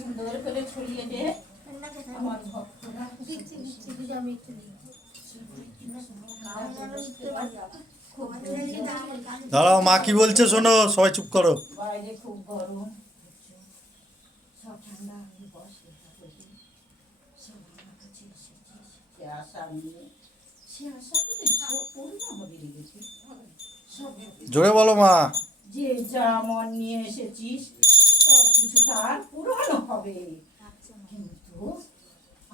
সুন্দর করে ছড়িয়ে দে আমার ভক্তরা। দাঁড়াও, মা কি বলছে শোনো, সবাই চুপ করো। বাইরে খুব গরম, সব ঠান্ডা হয়ে বসে সব আমার কাছে এসেছিস, সে আশা নিয়ে, সে আশা তো সব পূর্ণ হবে রেখেছি, সব জোরে বলো মা। যে যা মন নিয়ে এসেছিস সব কিছু তার পূরণ হবে, কিন্তু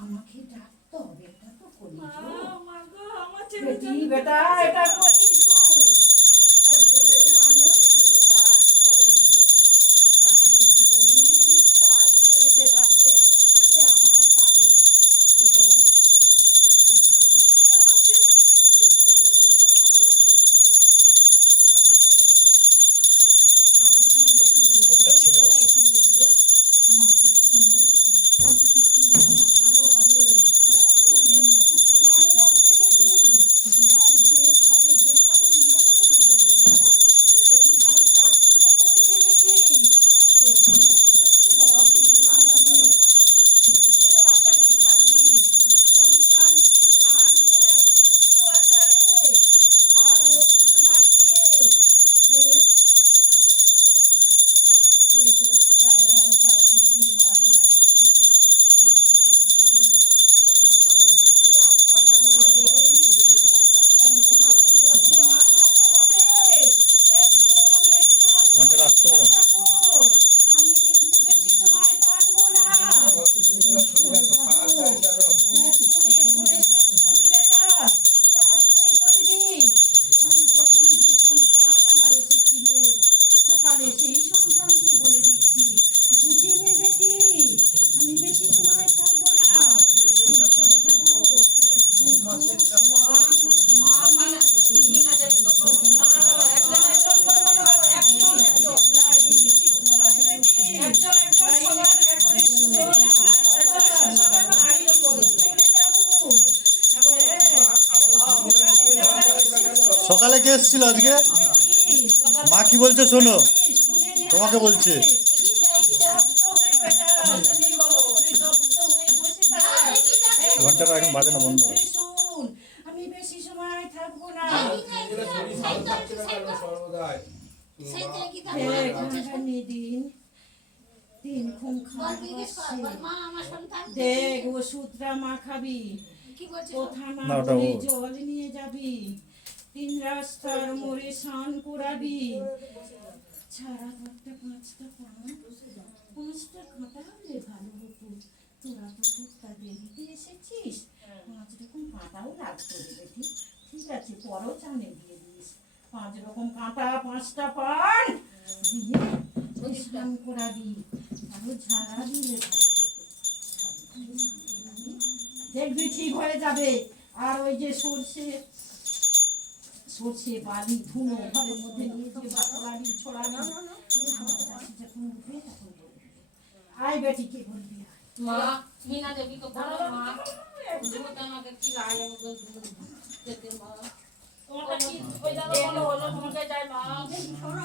আমাকে ডাকতে হবে, এটা তো কলিযুগ বেটি, বেটা এটা কলিযুগ। মানুষ বিশ্বাস করে, বিশ্বাস করে যে ডাকবে সে আমায় পাবে, এবং ঘন্টা আসতে পারো। আমি কিন্তু বেশি সময় থাকবো না, তারপরে বলবি আমি প্রথম যে সন্তান আমার এসেছিল সকালে, সেই সন্তানকে বলে দিচ্ছি, বুঝিনি বেটি আমি বেশি সময় থাকবো না, সকালে কে এসেছিল আজকে? মা কি বলছে শোনো, তোমাকে বলছে। ঘন্টাটা এখন বাজে না, বন্ধ হয়। আমি বেশি সময় থাকবো না, দিন খুব খারাপ আসছে, দেখ ওষুধটা মা খাবি, কোথা না হলে জল নিয়ে যাবি, 3 রাস্তার মোড়ে স্নান করাবি, ছাড়া করতে 5টা পান 5টা কাঁটা হলে ভালো হতো, তোরা তো খুব তা দেরিতে এসেছিস, 5 রকম কাঁটাও লাগতো রে বেটি, ঠিক আছে পরও চানে দিয়ে দিস, 5 রকম কাঁটা 5টা পান দিয়ে স্নান করাবি, আরো ঝাড়া দিলে ভালো হতো, দেখবি ঠিক হয়ে যাবে। আর ওই যে সর্ষে বালি ধুনো ঘরের মধ্যে নিয়ে যে বালি ছড়াবি, যখন উঠবে তখন বলবি, আয় বেটি কে বলবি মা মিনা দেবী তো বলো মা, তুমি আমাকে কি লাই আমি দেখতে মা, তোমারটা কি ওই দাদা বলো হলো তোমাকে যাই মা,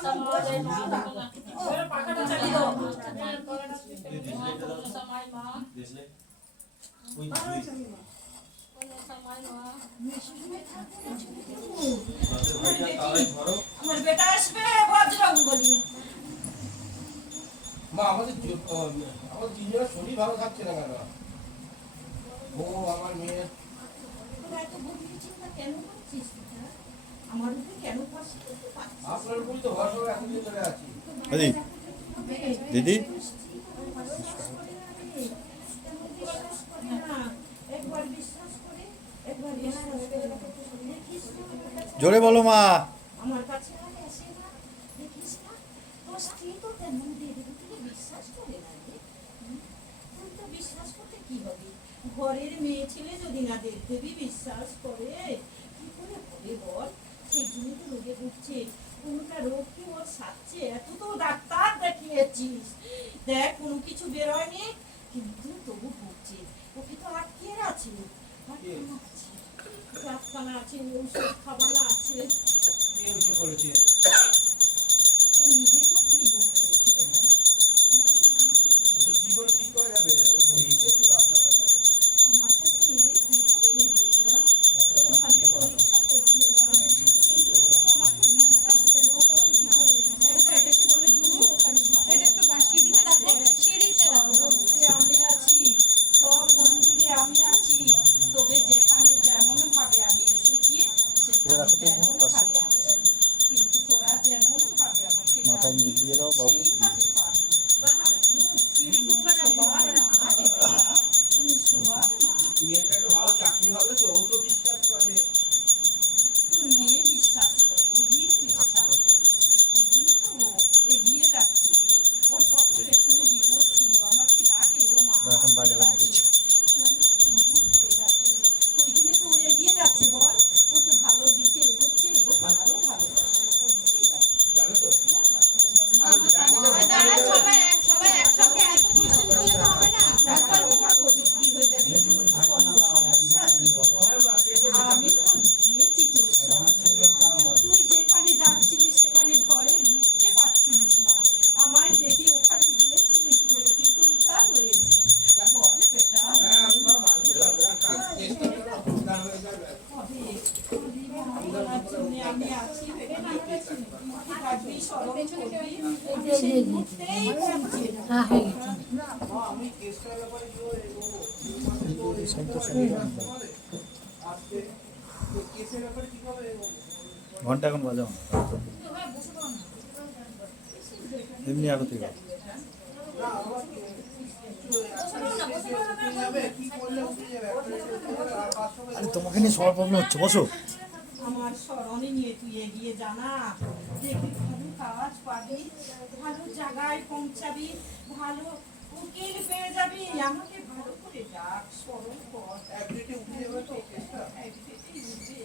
সময় যাই মা, ওরে পাখাটা চালিয়ে দাও সময় মা, ওই সময় মা, আমার বেটা আসবে বজরং বলি মা। আমাদের তিনজনের শরীর ভালো থাকছে না কেন? ও আমার মেয়ে এত গভীর চিন্তা কেন করছিস তোরা? আমার উপরে কেন কষ্ট পাচ্ছিস? আপনার উপরই তো ভরসা করে এতদিন ধরে আছি। দিদি একবার বিশ্বাস করে একবার বিশ্বাস করে দেখিস জোরে বলো মা। আমার কাছে আর আসে না, দেখিস না তোর স্ত্রী তো তেমন দেবী থেকে বিশ্বাস করে না রে, তুই তো বিশ্বাস করতে কি হবে, ঘরের মেয়ে ছেলে যদি না দেবী বিশ্বাস করে কি করে হবে বল, সেই জন্যই তো রোগে ভুগছে, কোনটা রোগ কি ওর সারছে, এত তো ডাক্তার দেখিয়েছিস, দেখ কোনো কিছু বেরোয়নি কিন্তু তবু ভুগছে, ওকে তো আটকিয়ে আছে, ডাক্তার আছে, ঔষধ খাবানা আছে, করেছে নিজের মধ্যেই লোক করেছে, কি মেয়েটা একটা ভালো চাকরি হবে তো ও তো বিশ্বাস করে। তোর মেয়ে বিশ্বাস করে, ও দিয়ে বিশ্বাস করে। ওই দিন তো এগিয়ে যাচ্ছে, ওর কত পেছনে বিপদ ছিল, আমাকে ডাকে ও মা। এখন বাজাবে না কিছু। ওই দিনে তো ও এগিয়ে যাচ্ছে বল, ও তো ভালো দিকে এগোচ্ছে, ও তো আরো ভালোবাসে, ও ঠিক আছে। জানো তো সবাই একসঙ্গে এত কোশ্চেন করলে তো হবে না। একবার উপর বিক্রি হয়ে যাবে, কোনো সমস্যা ছিল। আমি তো গিয়েছি তোর সঙ্গে, তুই যেখানে যাচ্ছিলিস সেখানে ঘরে ঢুকতে পারছিলিস না, আমায় ডেকে ওখানে গিয়েছিলিস বলে তুই তো উদ্ধার হয়েছিস। বল বেটা, হ্যাঁ তোমার মাঝে চেষ্টা করো উদ্ধার হয়ে যাবে। কবে আমার জন্য আমি আছি ভেবে দেখেছি, তুই থাকবি, স্মরণ করবি, আমি সেই মুহূর্তেই পৌঁছে যাবো। আমি কেসটার ব্যাপারে কি করে এগোবো? আজকে তো কেসের ব্যাপারে কিভাবে এগোবো? ঘন্টা এখন বাজাও না, এমনি আরতি গাও। না আমার উঠে যাবে, কি করলে উঠে যাবে? আর 500 আরে তোমাকে নিয়ে সবার প্রবলেম হচ্ছে, বসো। আমার স্মরণে নিয়ে তুই এগিয়ে জানা, দেখবি ভালো কাজ পাবি, ভালো জায়গায় পৌঁছাবি, ভালো উকিল পেয়ে যাবি। আমাকে ভালো করে ডাক, স্মরণ কর। একদিকে উঠে যাবে তো কেসটা। একদিকেই উঠবে।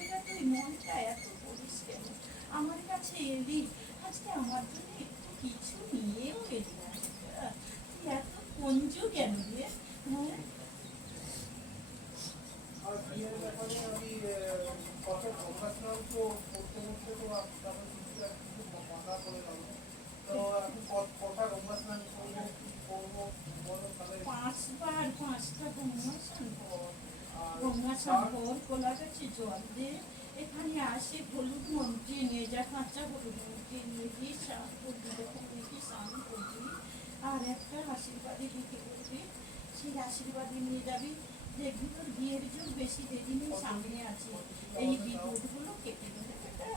এটা তুই মনটা এত করিস কেন? আমার কাছে এলি, আজকে আমার জন্য একটু কিছু নিয়েও এলি না। তুই এত কঞ্জু কেন রে? হ্যাঁ, আর বিয়ের ব্যাপারে আমি কত ভোগাছিলাম তো করতে করতে তো তারপর কিছু কথা বলে গেল। তো এখন কথা ভোগাছিলাম করবো কি করবো বলো তাহলে। 5 বার 5টা গঙ্গা স্নান কর, গঙ্গা স্নান কর, কোলা গাছে জল দে, এখানে আসে হলুদ মন্ত্রী নিয়ে যা, কাঁচা হলুদ মন্ত্রী নিয়ে গিয়ে স্নান করবি, যখন দেখি স্নান করবি আর একটা আশীর্বাদী দিতে করবি, সেই আশীর্বাদী নিয়ে যাবি। দেখবি তোর বিয়ের জন্য বেশি দেরি নেই, সামনে আছে। এই বিপদগুলো কেটে গেলে বেটা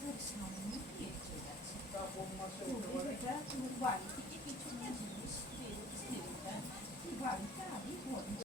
তোর সামনে বিয়ে চলে যাচ্ছে। তা কোন মাসে তবে বেটা তোর বাড়িতে